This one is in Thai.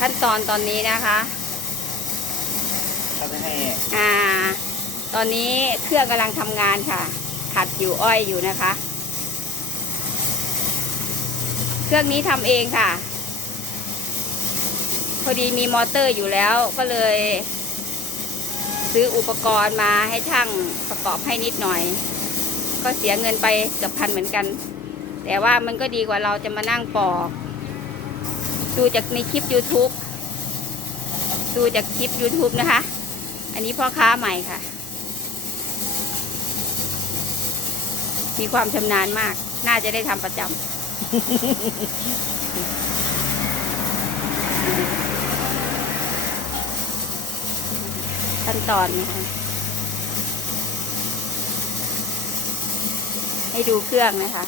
ขั้นตอนตอนนี้นะคะเขาจะให้อ่า ตอนนี้เครื่องกำลังทำงานค่ะ ขัดอยู่อ้อยอยู่นะคะ เครื่องนี้ทำเองค่ะ พอดีมีมอเตอร์อยู่แล้วก็เลย ซื้ออุปกรณ์มาให้ช่างประกอบให้นิดหน่อย ก็เสียเงินไปเกือบพันเหมือนกัน แต่ว่ามันก็ดีกว่าเราจะมานั่งปอก ดูจากในคลิป YouTube ดูจากคลิป YouTube นะคะ อันนี้พ่อค้าใหม่ค่ะ มีความชำนาญมาก น่าจะได้ทำประจำขั้นตอนนะคะให้ดูเครื่องนะคะ